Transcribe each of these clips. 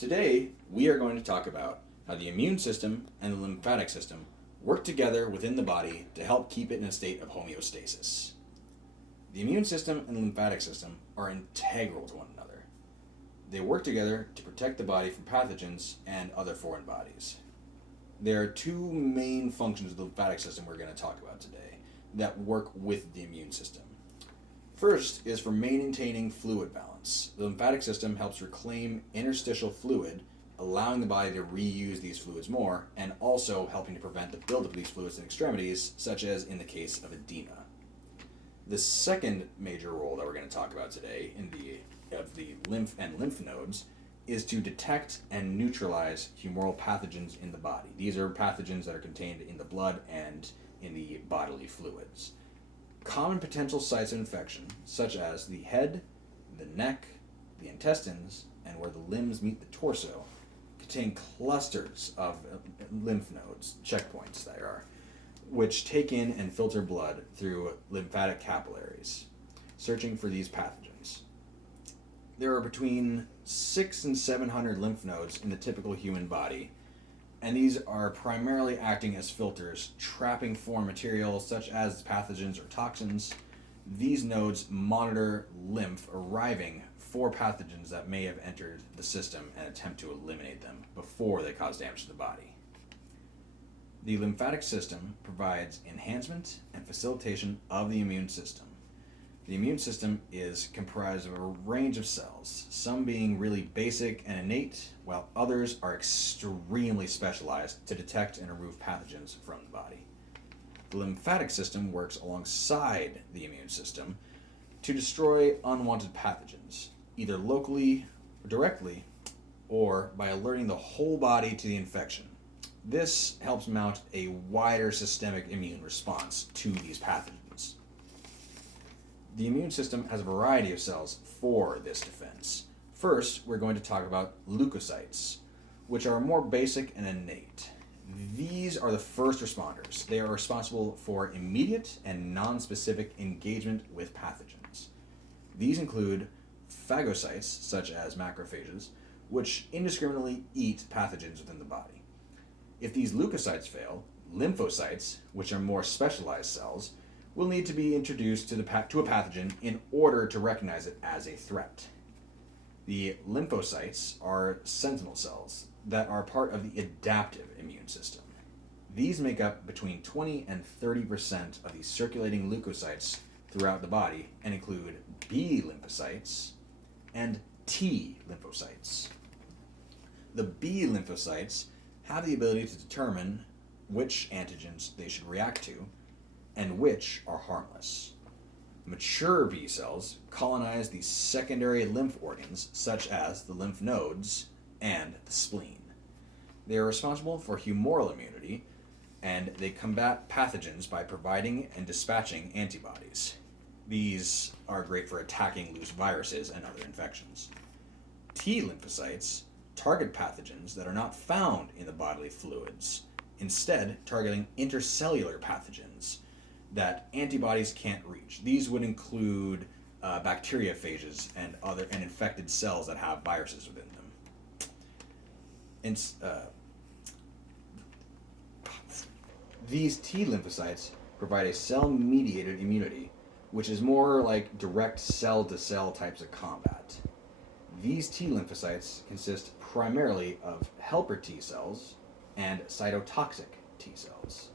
Today, we are going to talk about how the immune system and the lymphatic system work together within the body to help keep it in a state of homeostasis. The immune system and the lymphatic system are integral to one another. They work together to protect the body from pathogens and other foreign bodies. There are two main functions of the lymphatic system we're going to talk about today that work with the immune system. First is for maintaining fluid balance. The lymphatic system helps reclaim interstitial fluid, allowing the body to reuse these fluids more, and also helping to prevent the buildup of these fluids in extremities, such as in the case of edema. The second major role that we're going to talk about today of the lymph and lymph nodes is to detect and neutralize humoral pathogens in the body. These are pathogens that are contained in the blood and in the bodily fluids. Common potential sites of infection, such as the head, the neck, the intestines, and where the limbs meet the torso, contain clusters of lymph nodes, checkpoints they are, which take in and filter blood through lymphatic capillaries, searching for these pathogens. There are between 600 and 700 lymph nodes in the typical human body, and these are primarily acting as filters, trapping foreign materials such as pathogens or toxins. These nodes monitor lymph arriving for pathogens that may have entered the system and attempt to eliminate them before they cause damage to the body. The lymphatic system provides enhancement and facilitation of the immune system. The immune system is comprised of a range of cells, some being really basic and innate, while others are extremely specialized to detect and remove pathogens from the body. The lymphatic system works alongside the immune system to destroy unwanted pathogens, either locally, directly, or by alerting the whole body to the infection. This helps mount a wider systemic immune response to these pathogens. The immune system has a variety of cells for this defense. First, we're going to talk about leukocytes, which are more basic and innate. These are the first responders. They are responsible for immediate and non-specific engagement with pathogens. These include phagocytes, such as macrophages, which indiscriminately eat pathogens within the body. If these leukocytes fail, lymphocytes, which are more specialized cells, will need to be introduced to a pathogen in order to recognize it as a threat. The lymphocytes are sentinel cells that are part of the adaptive immune system. These make up between 20 and 30% of the circulating leukocytes throughout the body and include B lymphocytes and T lymphocytes. The B lymphocytes have the ability to determine which antigens they should react to and which are harmless. Mature B cells colonize the secondary lymph organs, such as the lymph nodes and the spleen. They are responsible for humoral immunity, and they combat pathogens by providing and dispatching antibodies. These are great for attacking loose viruses and other infections. T lymphocytes target pathogens that are not found in the bodily fluids, instead targeting intercellular pathogens that antibodies can't reach. These would include bacteriophages and infected cells that have viruses within them. These T lymphocytes provide a cell-mediated immunity, which is more like direct cell-to-cell types of combat. These T lymphocytes consist primarily of helper T cells and cytotoxic T cells.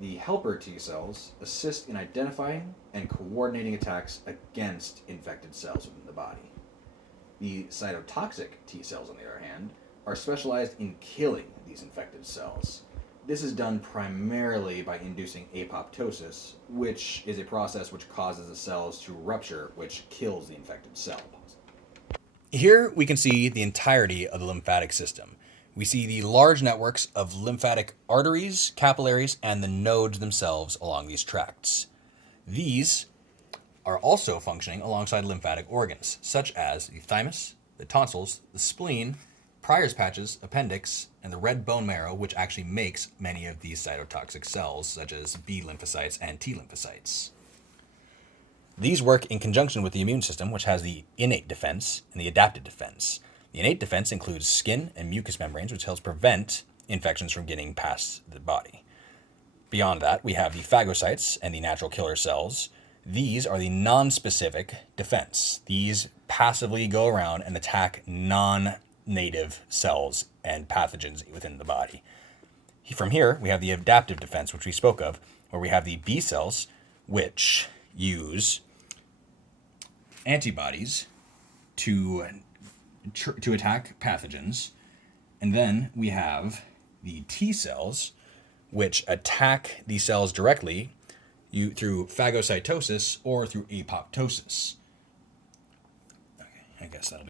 The helper T cells assist in identifying and coordinating attacks against infected cells within the body. The cytotoxic T cells, on the other hand, are specialized in killing these infected cells. This is done primarily by inducing apoptosis, which is a process which causes the cells to rupture, which kills the infected cell. Here we can see the entirety of the lymphatic system. We see the large networks of lymphatic arteries, capillaries, and the nodes themselves along these tracts. These are also functioning alongside lymphatic organs, such as the thymus, the tonsils, the spleen, Pryor's patches, appendix, and the red bone marrow, which actually makes many of these cytotoxic cells, such as B lymphocytes and T lymphocytes. These work in conjunction with the immune system, which has the innate defense and the adaptive defense. The innate defense includes skin and mucous membranes, which helps prevent infections from getting past the body. Beyond that, we have the phagocytes and the natural killer cells. These are the non-specific defense. These passively go around and attack non-native cells and pathogens within the body. From here, we have the adaptive defense, which we spoke of, where we have the B cells, which use antibodies to attack pathogens. And then we have the T cells, which attack these cells directly through phagocytosis or through apoptosis. Okay, I guess that'll be